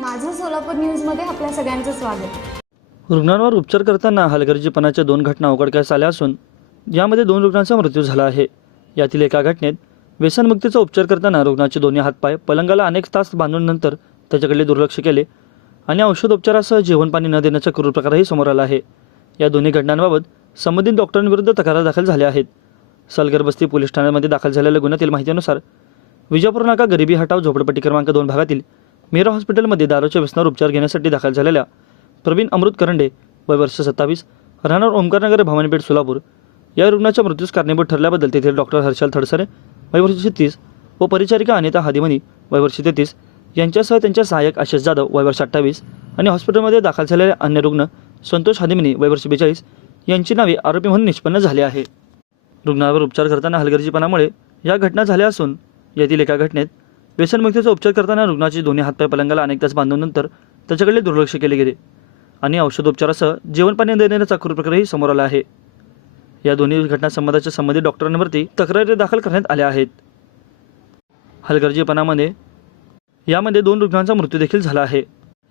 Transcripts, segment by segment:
सोलापूर न्यूजमध्ये आपल्या सगळ्यांचं स्वागत. रुग्णांवर उपचार करताना हलगर्जीपणाच्या दोन घटना उघडकीस आल्या असून यामध्ये दोन रुग्णांचा मृत्यू झाला आहे. यातील एका घटनेत व्यसनमुक्तीचा उपचार करताना रुग्णाचे दोन्ही हातपाय पलंगाला अनेक तास बांधून नंतर त्याच्याकडे दुर्लक्ष केले आणि औषधोपचारासह जेवणपाणी न देण्याचा क्रूर प्रकारही समोर आला आहे. या दोन्ही घटनांबाबत संबंधित डॉक्टरांविरुद्ध तक्रार दाखल झाल्या आहेत. सलगर बस्ती पोलीस ठाण्यामध्ये दाखल झालेल्या गुन्ह्यातील माहितीनुसार विजापूर नाका गरिबी हटाव झोपडपट्टी क्रमांक दोन भागातील मेरा हॉस्पिटलमध्ये दारूच्या व्यसनावर उपचार घेण्यासाठी दाखल झालेल्या प्रवीण अमृत करंडे वय वर्ष सत्तावीस राहणार ओंकारनगर भवानीपेठ सोलापूर. या रुग्णाच्या मृत्यूस कारणीभूत ठरल्याबद्दल तेथील डॉक्टर हर्षल थडसरे वयवर्ष तीस व परिचारिका अनिता हादिमनी वयवर्ष तेहतीस यांच्यासह त्यांच्या सहाय्यक आशिष जाधव वयवर्ष अठ्ठावीस आणि हॉस्पिटलमध्ये दाखल झालेले अन्य रुग्ण संतोष हादिमनी वयवर्ष बेचाळीस यांची नावे आरोपी म्हणून निष्पन्न झाली आहे. रुग्णावर उपचार करताना हलगर्जीपणामुळे या घटना झाल्या असून यातील एका घटनेत व्यसनमुक्तीचा उपचार करताना रुग्णाचे दोन्ही हातपाय पलंगाला अनेक तास बांधूनंतर त्याच्याकडे दुर्लक्ष केले गेले. आणि औषधोपचारासह जेवणपाणी देण्याचा क्रूर प्रकारही समोर आला आहे. या दोन्ही घटनासंबंधाच्या संबंधित डॉक्टरांवरती तक्रारी दाखल करण्यात आल्या आहेत. हलगर्जीपणामध्ये यामध्ये दोन रुग्णांचा मृत्यू देखील झाला आहे.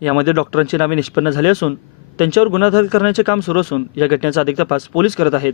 यामध्ये डॉक्टरांची नावे निष्पन्न झाली असून त्यांच्यावर गुन्हा दाखल करण्याचे काम सुरू असून या घटनेचा अधिक तपास पोलीस करत आहेत.